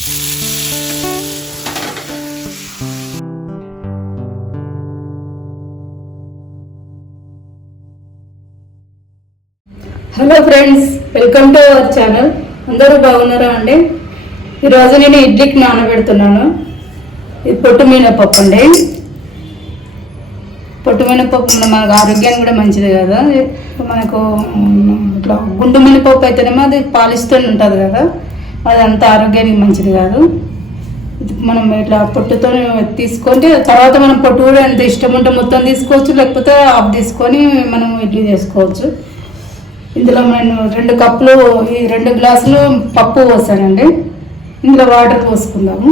Hello friends welcome to our channel అందరూ బాగున్నారా అండి? ఈరోజు నేను ఇడ్లీకి నానబెడుతున్నాను. ఇది పొట్టు మినపప్పు అండి. పొట్టు మినపప్పు మనకు ఆరోగ్యానికి కూడా మంచిది కదా. మనకు ఇట్లా గుండు మినపప్పు అయితేనేమో అది పాలిస్తూ ఉంటుంది కదా. అది అంత ఆరోగ్యానికి మంచిది కాదు. మనం ఇట్లా పొట్టుతో తీసుకుంటే తర్వాత మనం పొట్టు కూడా ఎంత ఇష్టం ఉంటే మొత్తం తీసుకోవచ్చు లేకపోతే ఆఫ్ తీసుకొని మనం ఇడ్లీ చేసుకోవచ్చు. ఇందులో నేను రెండు కప్పులు ఈ రెండు గ్లాసులు పప్పు పోసానండి. ఇందులో వాటర్ పోసుకుందాము.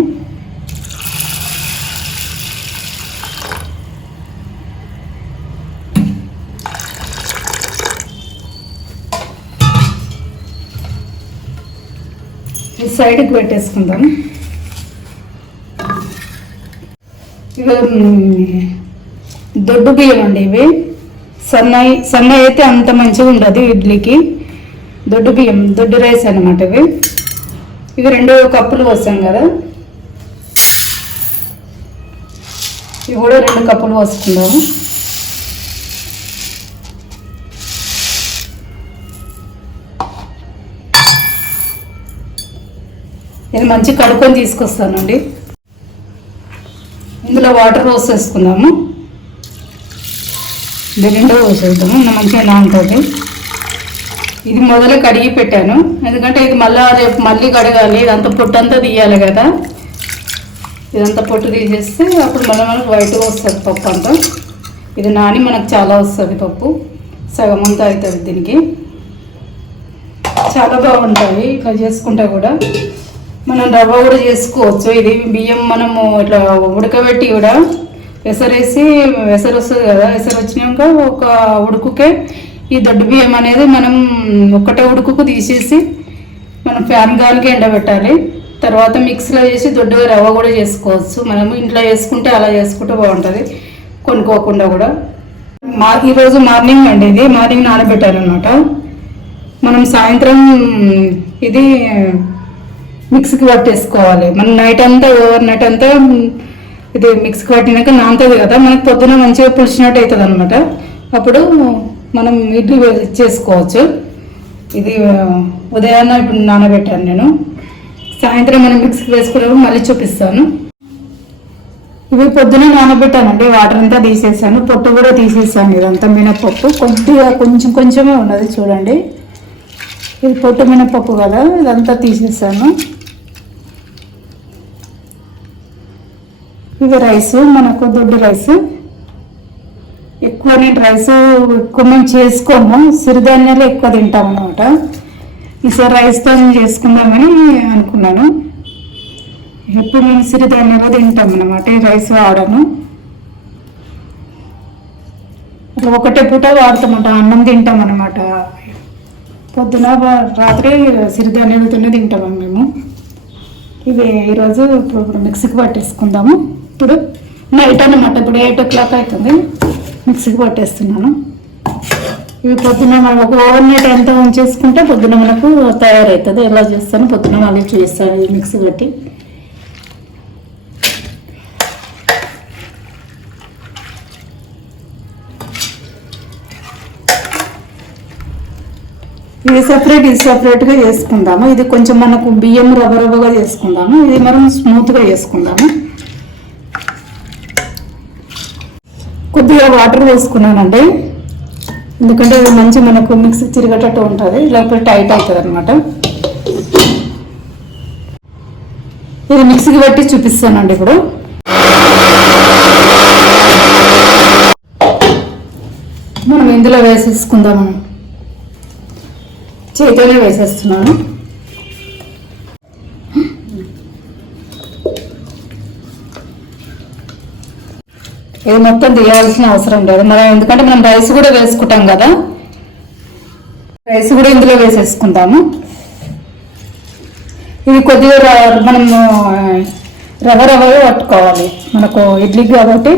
సైడ్కి పెట్టేసుకుందాం. ఇవి దొడ్డు బియ్యం అండి ఇవి. సన్నయి సన్నయి అయితే అంత మంచిగా ఉండదు ఇడ్లీకి. దొడ్డు బియ్యం దొడ్డు రైస్ అనమాట ఇవి. ఇవి రెండు కప్పులు వస్తాం కదా. ఇవి కూడా రెండు కప్పులు వస్తున్నాము నేను మంచి కడుక్కొని తీసుకొస్తానండి. ఇందులో వాటర్ పోసేసుకుందాము. ఇది రెండో పోసేద్దాము. ఇంకా మంచిగా నానుతుంది. ఇది మొదలు కడిగి పెట్టాను. ఎందుకంటే ఇది మళ్ళా రేపు మళ్ళీ కడగాలి. ఇదంతా పొట్టు అంతా తీయాలి కదా. ఇదంతా పొట్టు తీసేస్తే అప్పుడు మళ్ళీ మనకు వైట్గా వస్తుంది పప్పు అంతా ఇది నాని మనకు చాలా వస్తుంది పప్పు. సగం అంతా అవుతుంది దీనికి. చాలా బాగుంటాయి. ఇట్లా చేసుకుంటే కూడా. మనం రవ్వ కూడా చేసుకోవచ్చు. ఇది బియ్యం మనము ఇట్లా ఉడకబెట్టి కూడా ఎసరేసి ఎసరు వస్తుంది కదా ఎసరు వచ్చినాక ఒక ఉడుకుకే ఈ దొడ్డు బియ్యం అనేది మనం ఒక్కటే ఉడుకుకు తీసేసి మనం ఫ్యాన్ గాలికి ఎండబెట్టాలి. తర్వాత మిక్సీలో చేసి దొడ్డుగా రవ్వ కూడా చేసుకోవచ్చు. మనము ఇంట్లో చేసుకుంటే అలా చేసుకుంటే బాగుంటుంది. కొనుక్కోకుండా కూడా. మా ఈరోజు మార్నింగ్ అండి ఇది. మార్నింగ్ నానబెట్టాను అనమాట మనం సాయంత్రం ఇది మిక్సీకి పట్టేసుకోవాలి. మనం నైట్ అంతా ఓవర్ నైట్ అంతా ఇది మిక్సీకి పట్టినాక నానుతుంది కదా మనకు పొద్దున మంచిగా పులిచినట్టు అవుతుంది అనమాట అప్పుడు మనం ఇడ్లీ చేసుకోవచ్చు. ఇది ఉదయాన్న ఉదయాన్నే ఇప్పుడు నానబెట్టాను నేను. సాయంత్రం మనం మిక్సీకి వేసుకున్నప్పుడు మళ్ళీ చూపిస్తాను. ఇవి పొద్దున నానబెట్టానండి వాటర్ అంతా తీసేసాను పొట్టు కూడా తీసేసాను ఇదంతా మినపప్పు. కొద్దిగా కొంచెం కొంచెమే ఉన్నది చూడండి. ఇది పొట్టు మినపప్పు కదా ఇదంతా తీసేసాను. ఇది రైస్ మనకు దొడ్డు రైస్. ఎక్కువ నేను రైస్ ఎక్కువ మేము చేసుకోము సిరిధాన్యాలు ఎక్కువ తింటాం అనమాట ఈసారి రైస్తో చేసుకుందామని అనుకున్నాను. ఎప్పుడు నేను సిరిధాన్యాలు తింటాం అనమాట ఈ రైస్ వాడను. అట్లా ఒకటే పూట వాడతామంట అన్నం తింటాం అనమాట పొద్దున రాత్రి సిరిధాన్యాలతోనే తింటాము మేము. ఇవి ఈరోజు ఇప్పుడు మిక్సీకి పట్టేసుకుందాము. ఇప్పుడు నైట్ అనమాట ఇప్పుడు ఎయిట్ ఓ క్లాక్ అవుతుంది. మిక్సీకి పట్టేస్తున్నాను. ఇవి పొద్దున మనం ఒక ఓవర్ నైట్ ఎంత ఉంచేసుకుంటే పొద్దున మనకు తయారవుతుంది. ఎలా చేస్తాను పొద్దున మళ్ళీ చేస్తాను ఈ మిక్సీ పెట్టి. ఇది సపరేట్ ఇది సపరేట్గా చేసుకుందాము. ఇది కొంచెం మనకు బియ్యం రవ్వ రవ్వగా చేసుకుందాము. ఇది మనం స్మూత్గా చేసుకుందాము. కొద్దిగా వాటర్ వేసుకున్నానండి. ఎందుకంటే ఇది మంచి మనకు మిక్సీ తిరిగేటట్టు ఉంటుంది లేకపోతే టైట్ అవుతుంది అనమాట ఇది మిక్సీకి బట్టి చూపిస్తానండి ఇప్పుడు. మనం ఇందులో వేసేసుకుందాము చేతిలోనే వేసేస్తున్నాను. ఇది మొత్తం తీయాల్సిన అవసరం లేదు. మనం ఎందుకంటే మనం రైస్ కూడా వేసుకుంటాం కదా. రైస్ కూడా ఇందులో వేసేసుకుందాము ఇది కొద్దిగా మనము రవ రవగా పట్టుకోవాలి. మనకు ఇడ్లీకి కాబట్టి.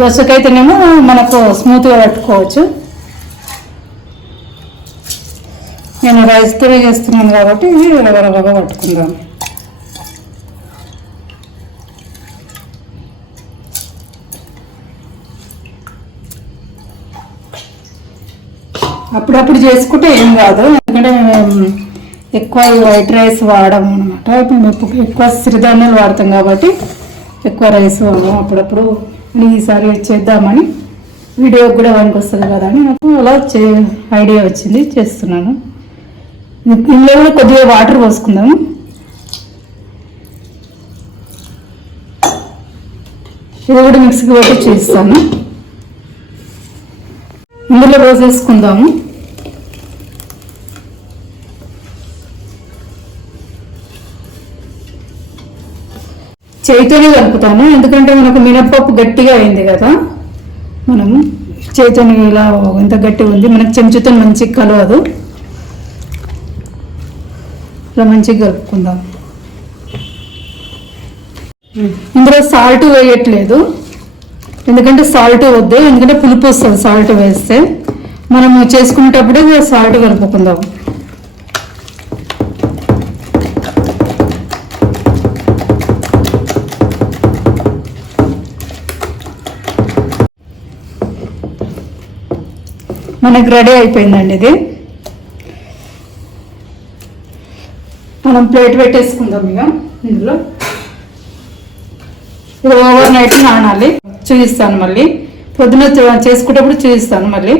దోశకైతేనేమో మనకు స్మూత్గా పట్టుకోవచ్చు. నేను కూడా చేస్తున్నాను కాబట్టి ఇది రవ రవగా పట్టుకుందాము. అప్పుడప్పుడు చేసుకుంటే ఏం కాదు. ఎందుకంటే మేము ఎక్కువ ఈ వైట్ రైస్ వాడము అనమాట మేము ఎక్కువ- సిరిధాన్యాలు వాడతాం కాబట్టి ఎక్కువ రైస్ వాడము అప్పుడప్పుడు. ఈసారి చేద్దామని వీడియో కూడా వానికి వస్తుంది కదా అని నాకు అలా చే ఐడియా వచ్చింది చేస్తున్నాను. ఇందులో కూడా కొద్దిగా వాటర్ పోసుకుందాము. ఇది కూడా మిక్సీకి పెట్టి చేస్తాను. ఇందులో పోసేసుకుందాము. చేతితోనే కలుపుతాను ఎందుకంటే మనకు మినప్పప్పు గట్టిగా అయింది కదా. మనం చేతిని ఇలా ఎంత గట్టిగా ఉంది. మనకు చెంచుతో మంచిగా కలవదు. ఇలా మంచిగా కలుపుకుందాం. ఇందులో సాల్ట్ వేయట్లేదు. ఎందుకంటే సాల్ట్ వద్దు. ఎందుకంటే పులుపు వస్తుంది సాల్ట్ వేస్తే. మనం చేసుకునేటప్పుడే సాల్ట్ కలుపుకుందాం. మనకు రెడీ అయిపోయిందండి ఇది. మనం ప్లేట్ పెట్టేసుకుందాం ఇక ఇందులో. ఇది ఓవర్ నైట్ నానాలి. చూపిస్తాను మళ్ళీ. పొద్దున చేసుకునేటప్పుడు చూపిస్తాను మళ్ళీ.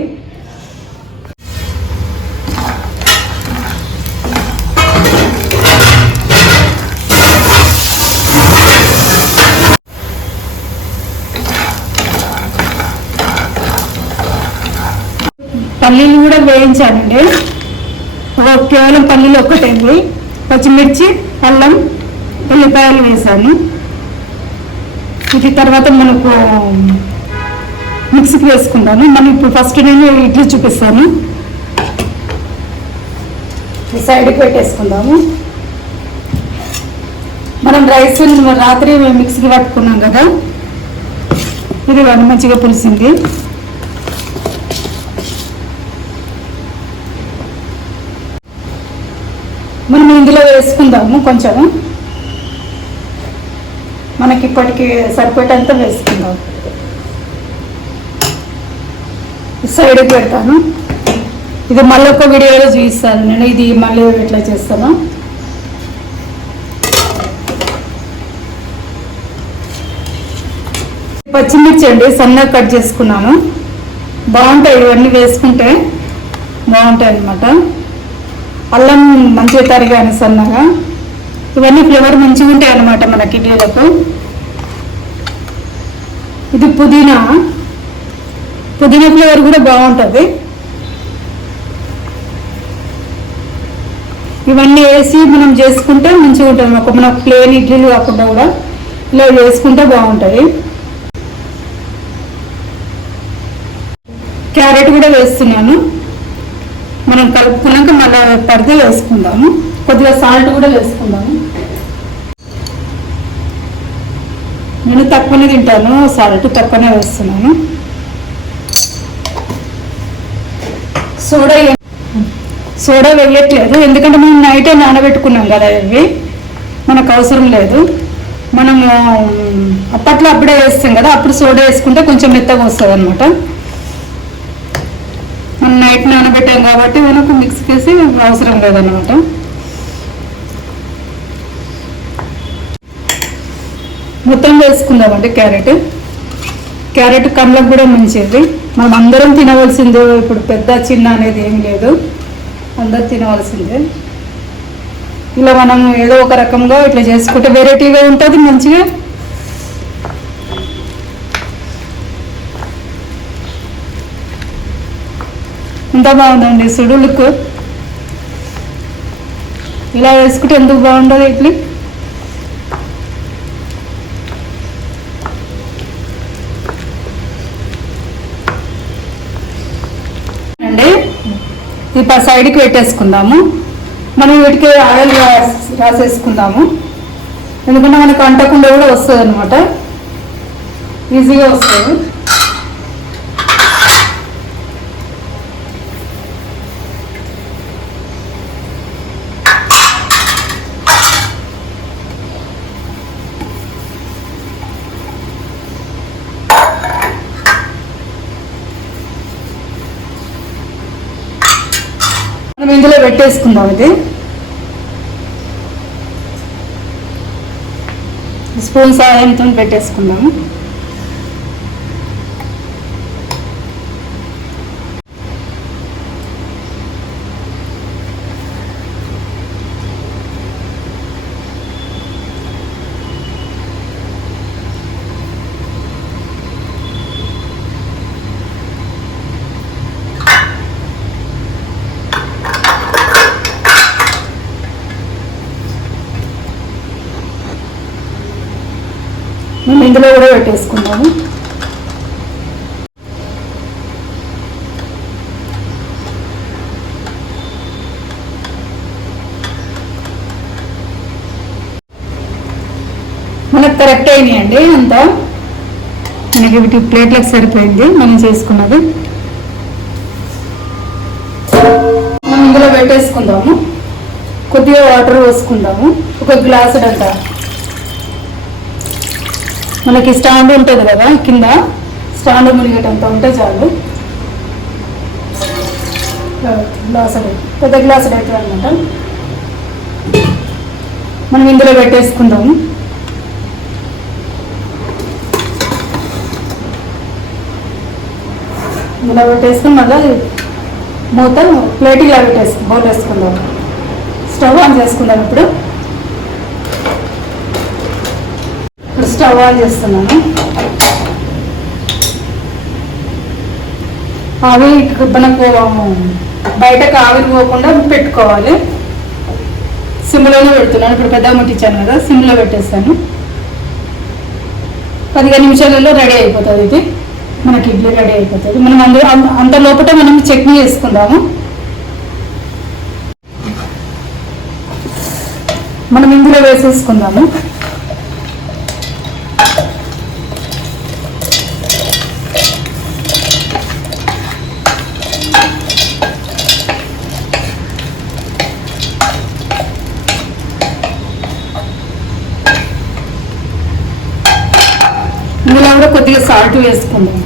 కేవలం పల్లీలు ఒక్కటండి పచ్చిమిర్చి అల్లం ఉల్లిపాయలు వేసాను. ఇది తర్వాత మనకు మిక్సీకి వేసుకుంటాను. మనం ఇప్పుడు ఫస్ట్ నేను ఇడ్లీ చూపిస్తాను. సైడ్కి పెట్టేసుకుందాము. మనం రైస్ రాత్రి మిక్సీకి పట్టుకున్నాం కదా. ఇది మంచిగా పులిసింది మనం ఇందులో వేసుకుందాము కొంచెం మనకి ఇప్పటికి సరిపోయేటంత వేసుకుందాం సైడ్కి పెడతాను. ఇది మళ్ళీ ఒక వీడియోలో చూపిస్తాను. నేను ఇది మళ్ళీ ఎట్లా చేస్తాను. పచ్చిమిర్చి అండి సన్నగా కట్ చేసుకున్నాను. బాగుంటాయి ఇవన్నీ వేసుకుంటే. బాగుంటాయి అన్నమాట అల్లం మంచిగా తరిగాను సన్నగా ఇవన్నీ ఫ్లేవర్ మంచిగా ఉంటాయి అన్నమాట మనకి కిడ్నీలకు. ఇది పుదీనా. పుదీనా ఫ్లేవర్ కూడా బాగుంటుంది. ఇవన్నీ వేసి మనం చేసుకుంటే మంచిగా ఉంటుంది. ఒక మన ప్లేన్ ఇడ్లీలు కాకుండా కూడా ఇలా చేసుకుంటే బాగుంటుంది. క్యారెట్ కూడా వేస్తున్నాను. మనం కలుపుకున్నాక మళ్ళీ పడితే వేసుకుందాము. కొద్దిగా సాల్ట్ కూడా వేసుకుందాము. నేను తక్కువనే తింటాను సాల్ట్ తక్కువనే వేస్తున్నాను. సోడా సోడా వేయట్లేదు. ఎందుకంటే మనం నైటే నానబెట్టుకున్నాం కదా ఇవి. మనకు అవసరం లేదు. మనము అప్పట్లో అప్పుడే వేస్తాం కదా. అప్పుడు సోడా వేసుకుంటే కొంచెం మెత్తగా వస్తుంది అనమాట నైట్ నానబెట్టాం కాబట్టి మనకు మిక్స్ చేసి అవసరం లేదన్నమాట. మొత్తం వేసుకుందామండి క్యారెట్. క్యారెట్ కళ్ళకు కూడా మంచిది. మనం అందరం తినవలసిందే ఇప్పుడు పెద్ద చిన్న అనేది ఏం లేదు. అందరు తినవలసిందే. ఇలా మనం ఏదో ఒక రకంగా ఇట్లా చేసుకుంటే వెరైటీగా ఉంటుంది మంచిగా ఎంత బాగుందండి సుడులుకు ఇలా వేసుకుంటే ఎందుకు బాగుండదు ఇడ్లీ అండి ఇప్పుడు సైడ్కి పెట్టేసుకుందాము. మనం వీటికి ఆయిల్ రాసేసుకుందాము. ఎందుకంటే మనకు అంటకుండా కూడా వస్తుంది అనమాట ఈజీగా వస్తుంది మనం ఇందులో పెట్టేసుకుందాం ఇది. స్పూన్ సాయంతో పెట్టేసుకుందాము ఇందులో కూడా పెట్టేసుకుందాము మనకు కరెక్ట్ అయినాయండి అంతా. మనకి వీటి ప్లేట్లకు సరిపోయింది. మనం చేసుకున్నది. మనం ఇందులో పెట్టేసుకుందాము. కొద్దిగా వాటర్ పోసుకుందాము. ఒక గ్లాసు అంతా మనకి స్టాండ్ ఉంటుంది కదా కింద. స్టాండ్ మునిగేటంత ఉంటే చాలు. గ్లాస్ పెద్ద గ్లాస్ అవుతుంది అనమాట మనం ఇందులో పెట్టేసుకుందాము. ఇలా పెట్టేసుకుని మళ్ళీ మూత ప్లేట్ ఇలా పెట్టేసుకు బౌల్ వేసుకుందాం స్టవ్ ఆన్ చేసుకుందాం ఇప్పుడు. ఇప్పుడు స్టవ్ ఆన్ చేస్తున్నాను. అవి మనకు బయటకు ఆవిరి పోకుండా పెట్టుకోవాలి. సిమ్లోనే పెడుతున్నాను. ఇప్పుడు పెద్ద ముట్టించాను కదా సిమ్లో పెట్టేస్తాను. పదిహేను నిమిషాలలో రెడీ అయిపోతుంది ఇది. మనకి ఇడ్లీ రెడీ అయిపోతుంది. మనం అందు అంత- లోపల మనం చట్నీ వేసుకుందాము మనం ఇందులో వేసేసుకుందాము ఇందులో కూడా కొద్దిగా సాల్ట్ వేసుకుందాం.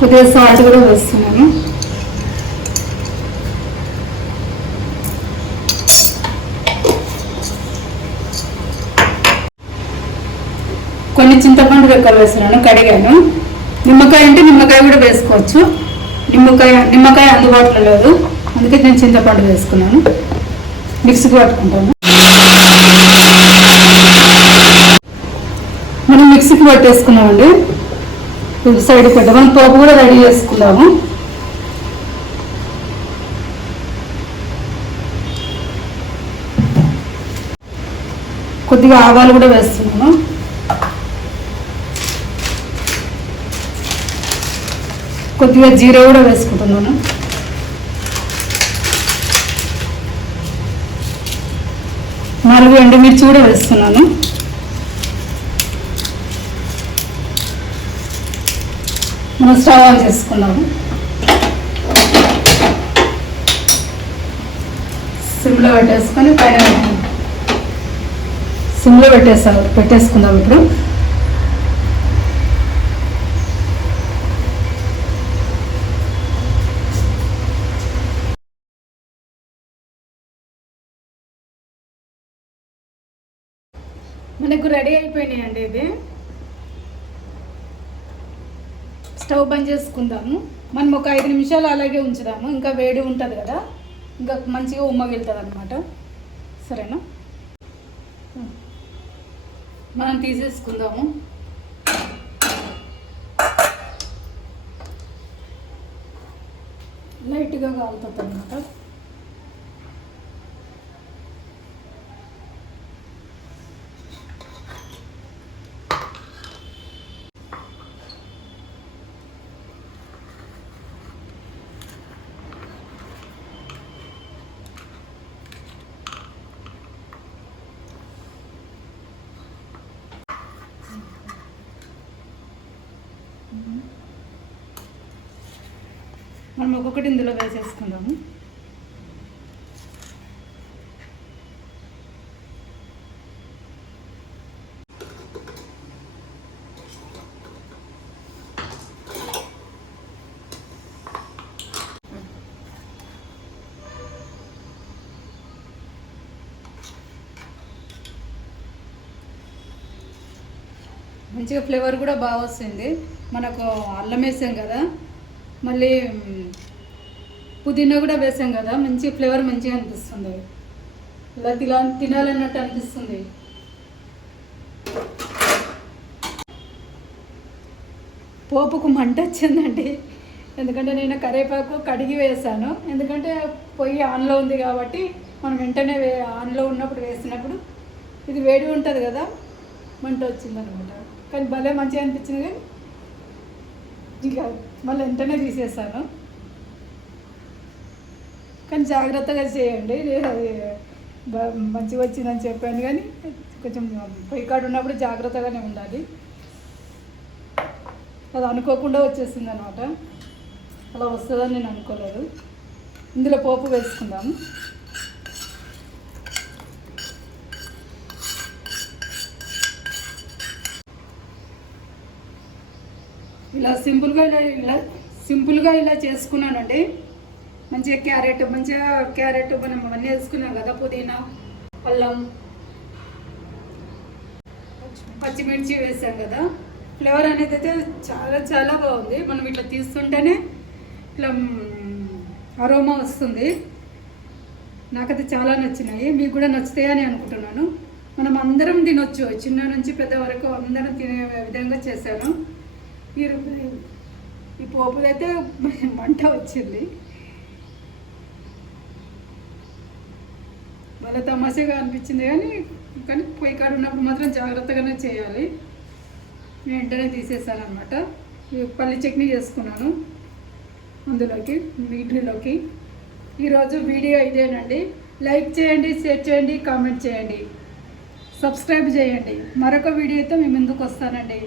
కొద్దిగా సాల్ట్ కూడా వేస్తున్నాను. కొన్ని చింతపండు రెక్కలు వేస్తున్నాను కడిగాను. నిమ్మకాయ అంటే నిమ్మకాయ కూడా వేసుకోవచ్చు. నిమ్మకాయ నిమ్మకాయ అందుబాటులో లేదు. అందుకే నేను చింతపండు వేసుకున్నాను. మిక్సీకి పట్టుకుంటాను మనం మిక్సీకి పట్టేసుకున్నామండి. సైడ్ పెట్టాం. మనం పోపు కూడా రెడీ చేసుకున్నాము కొద్దిగా ఆవాలు కూడా వేస్తున్నాము కొద్దిగా జీరా కూడా వేసుకుంటున్నాను. నాలుగు ఎండుమిర్చి కూడా వేస్తున్నాను. మనం స్టవ్ ఆన్ చేసుకున్నాము సిమ్లో పెట్టేసుకొని పైన సిమ్లో పెట్టేసా పెట్టేసుకుందాం ఇప్పుడు. మనకు రెడీ అయిపోయినాయండి ఇది స్టవ్ బంద్ చేసుకుందాము. మనం ఒక ఐదు నిమిషాలు అలాగే ఉంచుదాము. ఇంకా వేడి ఉంటుంది కదా. ఇంకా మంచిగా ఉమ్మగిలుతుంది అనమాట సరేనా? మనం తీసేసుకుందాము. లైట్గా కాలుతుంది అనమాట ఒక్కొక్కటి ఇందులో వేసేసుకుందాము. మంచిగా ఫ్లేవర్ కూడా బాగా వస్తుంది. మనకు అల్లం వేసాం కదా మళ్ళీ పుదీనా కూడా వేసాం కదా మంచి ఫ్లేవర్ మంచిగా అనిపిస్తుంది. ఇలా తిలా తినాలన్నట్టు అనిపిస్తుంది. పోపుకు మంట వచ్చిందండి. ఎందుకంటే నేను కరివేపాకు కడిగి వేసాను. ఎందుకంటే పొయ్యి ఆన్లో ఉంది కాబట్టి మనం వెంటనే వే ఆన్లో ఉన్నప్పుడు వేసినప్పుడు ఇది వేడి ఉంటుంది కదా మంట వచ్చిందనమాట. కానీ భలే మంచిగా అనిపించింది. కానీ ఇక మళ్ళీ వెంటనే తీసేసాను. కానీ జాగ్రత్తగా చేయండి. నేను అది బ- మంచిగా వచ్చిందని చెప్పాను కానీ కొంచెం పొయ్యి కాడ ఉన్నప్పుడు జాగ్రత్తగానే ఉండాలి. అది అనుకోకుండా వచ్చేసింది అనమాట అలా వస్తుందని నేను అనుకోలేదు. ఇందులో పోపు వేసుకుందాము ఇలా సింపుల్గా ఇలా ఇలా సింపుల్గా ఇలా చేసుకున్నానండి. మంచిగా క్యారెట్ మంచిగా క్యారెట్ మనం అవన్నీ వేసుకున్నాం కదా పుదీనా అల్లం పచ్చిమిర్చి వేసాం కదా. ఫ్లేవర్ అనేది అయితే చాలా చాలా బాగుంది. మనం ఇట్లా తీస్తుంటేనే ఇట్లా అరోమా వస్తుంది. నాకైతే చాలా నచ్చినాయి. మీకు కూడా నచ్చుతాయని అనుకుంటున్నాను. మనం అందరం తినొచ్చు. చిన్న నుంచి పెద్ద వరకు అందరం తినే విధంగా చేశాను. ఈ ఈ పోపుదైతే మంట వచ్చింది. భలే తమాషగా అనిపించింది కానీ కానీ పొయ్యి కాడ ఉన్నప్పుడు మాత్రం జాగ్రత్తగానే చేయాలి. నేను వెంటనే తీసేసాను అనమాట పల్లి చట్నీ చేసుకున్నాను అందులోకి వీటిలోకి ఈరోజు వీడియో ఇదేనండి. లైక్ చేయండి షేర్ చేయండి కామెంట్ చేయండి. సబ్స్క్రైబ్ చేయండి. మరొక వీడియోతో మేము ముందుకు వస్తానండి.